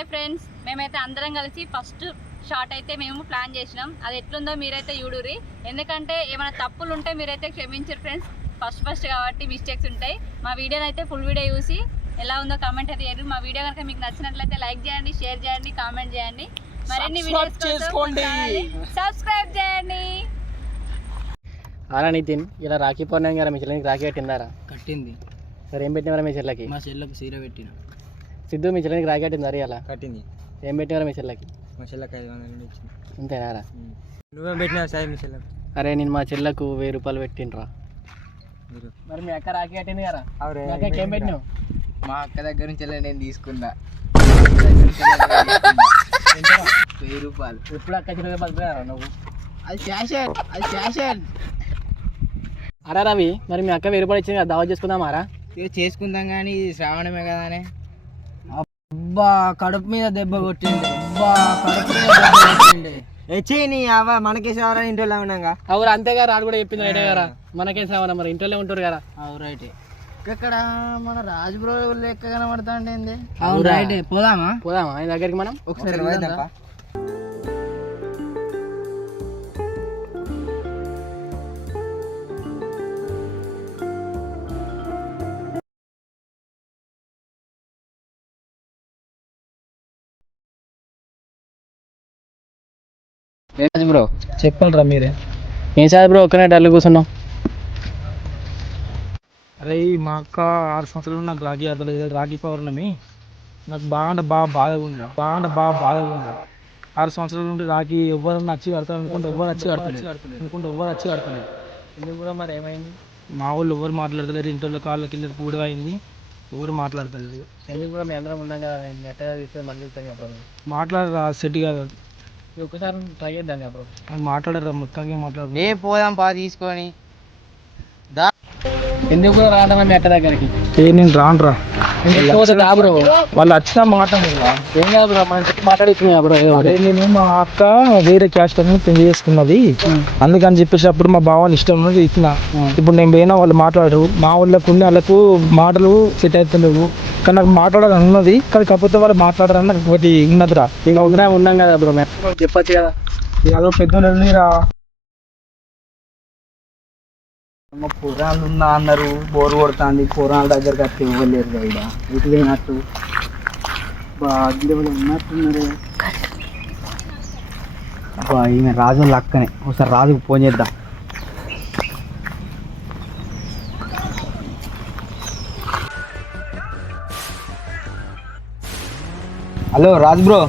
Hi friends మేమైతే అందరం కలిసి ఫస్ట్ షార్ట్ అయితే మేము ప్లాన్ చేసినాం. అది ఎట్లుందో మీరైతే చూడుర్రి. ఎందుకంటే ఏమైనా తప్పులు ఉంటే మీరైతే క్షమించరు ఫ్రెండ్స్. ఫస్ట్ ఫస్ట్ కాబట్టి మిస్టేక్స్ ఉంటాయి. మా వీడియోని అయితే ఫుల్ వీడియో చూసి ఎలా ఉందో కామెంట్ అయితే చేయండి. మా వీడియో కనుక మీకు నచ్చినట్లయితే లైక్ చేయండి షేర్ చేయండి కామెంట్ చేయండి. మరిన్ని వీడియోస్. సబ్స్క్రైబ్ చేయండి. ఆరా నితిన్ ఇలా రాఖీ పౌర్ణమి గారా మీ చెల్లెనికి రాఖీ కట్టిందారా కట్టింది. సరే ఏం పెట్టినవారా మీ చెల్లెకి మా చెల్లకు సీర పెట్టిన. సిద్ధు మీ చెల్లెనికి రాఖీ కట్టిందా అలా కట్టింది. ఏం పెట్టినవారా మీ చెల్లెకి మా చెల్లకు ఐదు వందలు ఇచ్చిన అంతేనారా? నువ్వే పెట్టినా సార్ మీ చెల్లకు? అరే నేను మా చెల్లకు వెయ్యి రూపాయలు పెట్టినరా మీరు. మీ అక్క రాఖీ కట్టింది కదా? అక్కకి ఏం పెట్టినావు? మా అక్క దగ్గర నుంచి వెళ్ళి నేను తీసుకున్నా. వెయ్యి రూపాయలు. ఎప్పుడు అక్క చెల్లె పడుతున్నారా నువ్వు? అది ఫ్యాషన్ అది ఫ్యాషన్ అరా రవి మరి మీ అక్క వెయ్యి రూపాయలు ఇచ్చింది కదా దావా చేసుకుందామారా చేసుకుందాం కానీ శ్రావణమే కదానే అబ్బా కడుపు మీద దెబ్బ కొట్టింది అబ్బా కడుపు మీద దెబ్బ కొట్టింది వచ్చి నీ అవ్వ మనకే సేవరా ఇంట్లో ఉన్నాగా? అవురు అంతేగా రాడు కూడా చెప్పింది రైటే కదా మనకేం సేవనా మరి? ఇంట్లో ఉంటారు కదా. అవు రైటే. ఇక్కడ మన రాజు బ్రో లెక్క కనబడతా అంటే అవును. రైటే. పోదామా? పోదామా? ఆయన దగ్గరికి మనం? ఒకసారి పోదాం బ్రో చెప్పాలరా మీరే. ఏం సార్ బ్రో ఒక్కనే డల్ కూర్చున్నాం. అరే మా అక్క ఆరు సంవత్సరాలు నాకు రాఖీ అర్థలేదు రాఖీ పౌర్ణమి. నాకు బాగా బాగా బాధగా ఉంది బాగా బాగా బాధగా ఉంది ఆరు సంవత్సరాల నుండి రాఖీ ఎవ్వరు నచ్చి కడతారు అనుకుంటే ఎవ్వరు వచ్చి కడతలేదు. అనుకుంటే ఎవ్వరు వచ్చి కడతలేదు. ఎందుకు కూడా మరి ఏమైంది? మా వాళ్ళు ఎవరు మాట్లాడతలేరు. ఇంట్లో కాళ్ళ కింద కూడా అయింది ఎవరు మాట్లాడతలేదు ఎందుకు కూడా మీ అందరం ఉన్నాం కదా? ఎట్లా మళ్ళీ మాట్లాడరా సెట్ కాదు. ఒక్కసారి ట్రై చేద్దాం చెప్పు అది మాట్లాడరా మొత్తంగా మాట్లాడరు. ఏ పోదాం పా తీసుకొని. ఎందుకు కూడా రావడం మీ అక్క దగ్గరికి? ఏ నేను రానురా. రా బ్రో వాళ్ళు. వచ్చినా మాట ఏం మాట్లాడుతున్నాయి బ్రో? ఏదో నేను మా అక్క వేరే క్యాస్ట్ అని పెళ్ళి చేసుకున్నది. అందుకని చెప్పేసి అప్పుడు మా భావాన్ని ఇష్టం ఉన్నది ఇచ్చిన. ఇప్పుడు నేను పోయినా వాళ్ళు మాట్లాడరు. మా వాళ్ళకు ఉండి వాళ్ళకు మాటలు సెట్ అవుతుండవు కానీ నాకు మాట్లాడాలని ఉన్నది. కానీ కాకపోతే వాళ్ళు మాట్లాడరని నాకు ఒకటి ఉన్నదిరా. ఇంకా ఉన్నా కదా బ్రో మేము చెప్పొచ్చు కదా. అదో పెద్ద రా పురాణాలు ఉన్నా అన్నారు. బోరు కొడుతుంది. పురాణాల దగ్గరకు వచ్చి ఇవ్వలేరు ఇక్కడ ఇటు పోయినట్టు ఉన్నట్టున్నారు అబ్బా ఈమె రాజు లక్కనే. ఒకసారి రాజుకు ఫోన్ చేద్దాం. హలో రాజు బ్రో.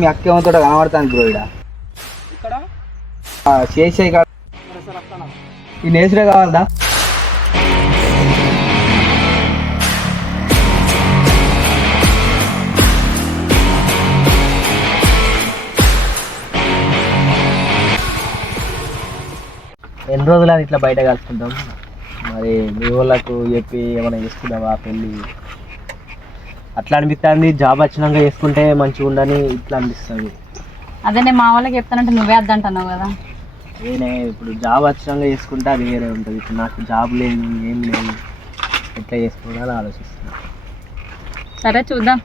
మీ అక్క ఏమవుతాడో కనబడుతుంది బ్రో ఇక్కడ? చేసే కాదు ఈ నేసరే కావాలదా? ఎన్ని రోజులు అది ఇట్లా బయట కలుసుకుంటాం మరి మీ వాళ్ళకు చెప్పి ఏమైనా చేసుకుందామా పెళ్ళి? అట్లా అనిపిస్తుంది జాబ్ వచ్చినాక చేసుకుంటే మంచిగా ఉండని ఇట్లా అనిపిస్తుంది. అదే నేను మా వాళ్ళకి చెప్తానంటే నువ్వే అద్దంటున్నావు కదా. నేనే ఇప్పుడు జాబ్ వచ్చినాక చేసుకుంటే అది వేరే ఉంటుంది. ఇప్పుడు నాకు జాబ్ లేదు ఏం లేదు. ఎట్లా చేసుకోవాలని ఆలోచిస్తున్నా. సరే చూద్దాం.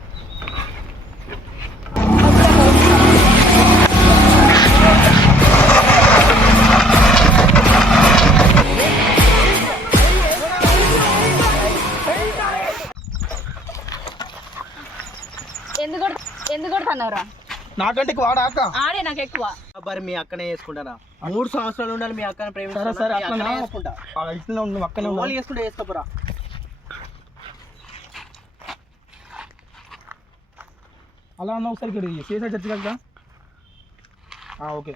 నాకంటే వాడాక ఆడే నాకు ఎక్కువ మరి మీ అక్కనే చేసుకుంటారా మూడు సంవత్సరాలు ఉండాలి మీ అక్కని సరే సరే అట్లా ఇట్లా ఉండు. అక్కనే. వాళ్ళు అలా అన్న ఒకసారి ఇక్కడ చేసే చర్చ కదా ఓకే.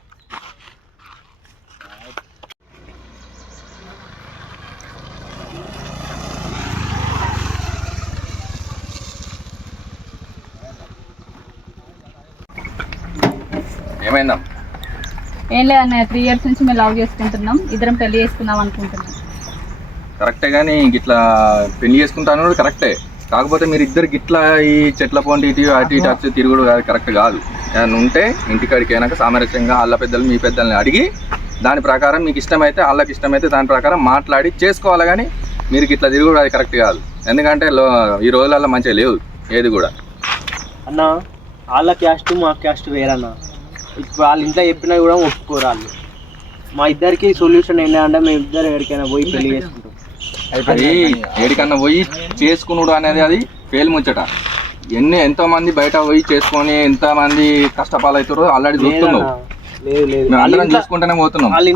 ఏమైందా? ఏం లేదన్నయ్య త్రీ ఇయర్స్ నుంచి మేము లవ్ చేసుకుంటున్నాం. ఇద్దరం పెళ్ళి చేసుకుందాం అనుకుంటున్నాం. కరెక్టే కానీ గిట్లా పెళ్ళి చేసుకుంటాను కూడా కరెక్టే. కాకపోతే మీరు ఇద్దరు గిట్లా ఈ చెట్ల పోంటి ఇటు అటు ఇటు వచ్చి తిరుగుడు కరెక్ట్ కాదు. ఏమైనా ఉంటే ఇంటికాడికి అయినాక సామరస్యంగా వాళ్ళ పెద్దలు మీ పెద్దల్ని అడిగి దాని ప్రకారం మీకు ఇష్టమైతే వాళ్ళకి ఇష్టమైతే దాని ప్రకారం మాట్లాడి చేసుకోవాలి కానీ మీరు ఇట్లా తిరుగుడు అది కరెక్ట్ కాదు. ఎందుకంటే లో- ఈ రోజులలో మంచిగా లేవు ఏది కూడా. అన్న వాళ్ళ క్యాస్ట్ మా క్యాస్ట్ వేరన్న. వాళ్ళ ఇంట్లో చెప్పినా కూడా ఒప్పుకోరు వాళ్ళు. మా ఇద్దరికి సొల్యూషన్ ఏంటంటే మేము ఇద్దరు ఎక్కడికైనా పోయి పెళ్ళి చేసుకుంటాం. అది ఏడికన్నా పోయి చేసుకునుడు అనేది అది ఫెయిల్ ముచ్చట. ఎన్ని ఎంతో మంది బయట పోయి చేసుకొని ఎంత మంది కష్టపాలవుతారో ఆల్రెడీ చూస్తున్నావు. అందరం చూసుకుంటూనే పోతున్నాం. అది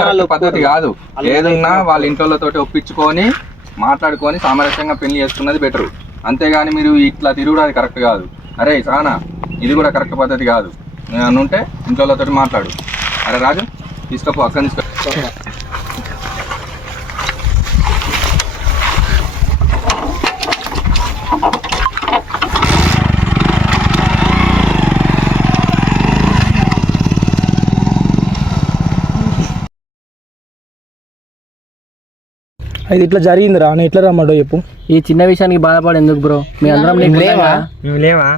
కరెక్ట్ పద్ధతి. కాదు. ఏదున్నా వాళ్ళ ఇంట్లో ఒప్పించుకొని మాట్లాడుకొని సామరస్యంగా పెళ్ళి చేసుకున్నది బెటర్ అంతేగాని మీరు ఇట్లా తిరుగుడు అది కరెక్ట్ కాదు. అరే సానా ఇది కూడా కరెక్ట్ పద్ధతి కాదు. నేను ఉంటే ఇంట్లో మాట్లాడు. అరే రాజు తీసుకపో అక్కడి నుంచి అది ఇట్లా జరిగిందిరా అని ఎట్లా రమ్మడో చెప్పు. ఈ చిన్న విషయానికి బాధపడి ఎందుకు బ్రో? మీ అందరం లేవా? లేవా?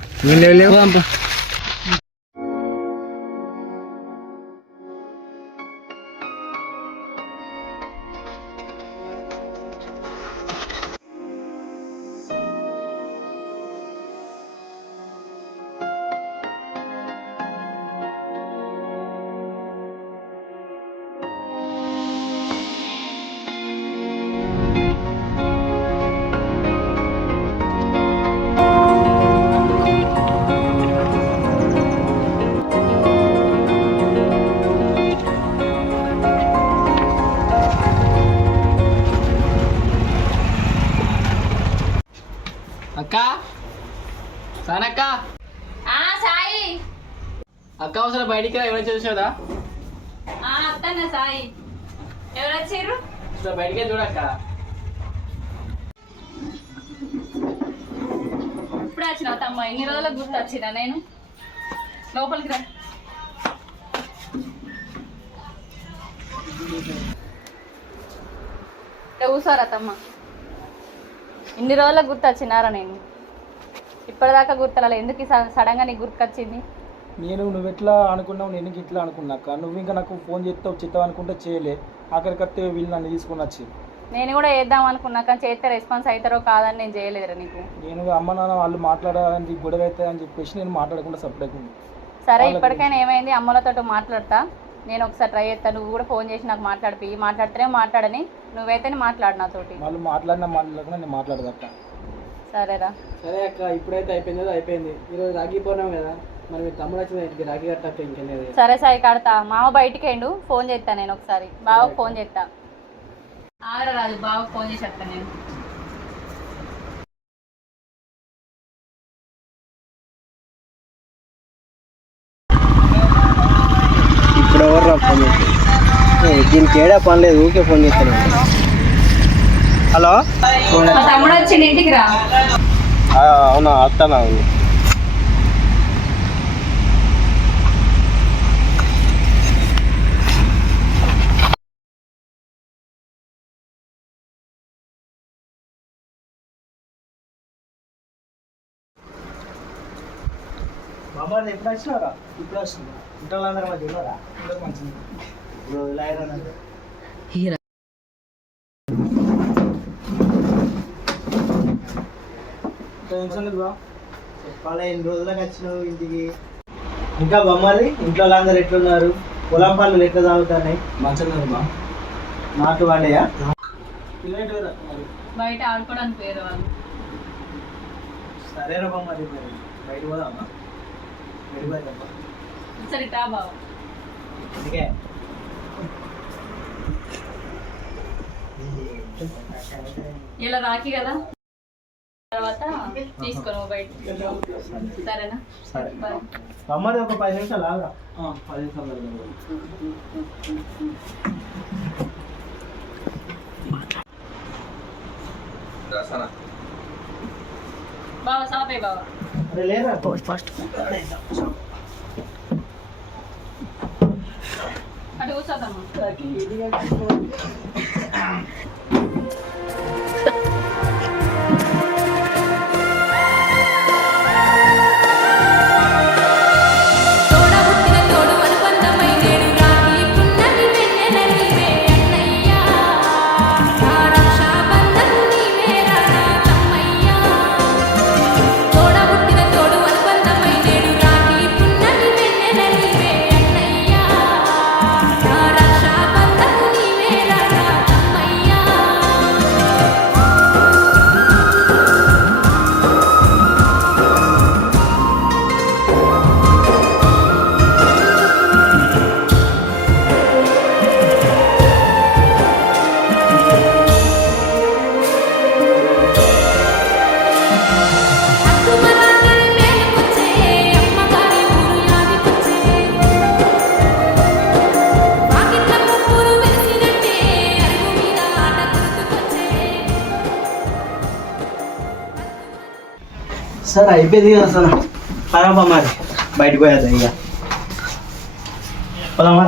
ఎవరైనా చూసాదా ఆ అత్తన్న సాయి. ఎవరు వచ్చారు బయటికి చూడక్క. ఇప్పుడే వచ్చినావు తమ్మ ఇన్ని రోజులకు గుర్తు వచ్చినా నేను. లోపలికి రా. కూర్చోరా తమ్మ ఇన్ని రోజులకు గుర్తు వచ్చినారా నేను? ఇప్పటిదాకా గుర్తురాలే ఎందుకు సడన్గా నీకు గుర్తుకొచ్చింది? నేను నువ్వు ఎట్లా అనుకున్నావు? నేను ఇట్లా అనుకున్నాక నువ్వు ఇంకా నాకు ఫోన్ చేస్తావు చిత్తావు అనుకుంటే చేయలే. ఆఖరికత్తే వీళ్ళు నన్ను తీసుకుని వచ్చి. నేను కూడా వేద్దాం అనుకున్నా కానీ చేస్తే రెస్పాన్స్ అవుతారో కాదని నేను చేయలేదురా నీకు. నేను అమ్మ నాన్న వాళ్ళు మాట్లాడాలని గొడవ అవుతాయి అని చెప్పేసి నేను మాట్లాడకుండా సపరేట్ సరే ఇప్పటికైనా ఏమైంది? అమ్మలతో మాట్లాడతా. నేను ఒకసారి ట్రై చేస్తా. నువ్వు కూడా ఫోన్ చేసి నాకు మాట్లాడిపి మాట్లాడితేనే మాట్లాడని నువ్వైతేనే మాట్లాడు నాతోటి. వాళ్ళు మాట్లాడిన మాట్లాడకుండా నేను మాట్లాడదక్క. సరేరా. సరే అక్క ఇప్పుడైతే అయిపోయింది అయిపోయింది. ఈరోజు రాఖీ పోనాం కదా. సరే సాయి కడతా. మావ బయటికి వెండు ఫోన్ చేస్తా నేను ఒకసారి. బావకు ఫోన్ చేస్తా. రాజు బావకు ఫోన్ చేసి నేను. ఇప్పుడు ఎవరు ఫోన్ దీనికి ఏడా పని లేదు ఊకే ఫోన్ చేస్తాను హలో? మా తమ్ముడు ఇంటికి రా. ఆ, అవునా వస్తానా ఎప్పుడు వచ్చినారా ఇప్పుడు వస్తుంది ఇంట్లో అందరూ మధ్య ఉన్నారా. మంచిది ఇప్పుడు లాయర్ టెన్షన్ లేదు బా చెప్పాలి ఎన్ని రోజులకు వచ్చినావు ఇంటికి? ఇంకా బొమ్మది ఇంట్లో అందరు ఎట్లున్నారు? పొలం పనులు ఎట్లా తాగుతున్నాయి మంచిగా లేదు బా నాటు వాడయా బయట ఆడుకోవడానికి వేరే వాళ్ళు సరే రా బొమ్మది మరి బయట పోదామా బయట పోదామా? సరే తా బావ. అందుకే. ఇలా రాకి కదా? తర్వాత తీసుకో నువ్వు బయట సరేనా? సరే. ఒక పది నిమిషాలు ఆగురా. ఆ, పది నిమిషాలు బావ సాపే లేరా ఫస్ట్ అటు కూర్చోదమ్మా సార్ అయిపోయింది కదా సార్. పరాబా మరి బయటకు పోయేద్దాం ఇక. పదమ్మా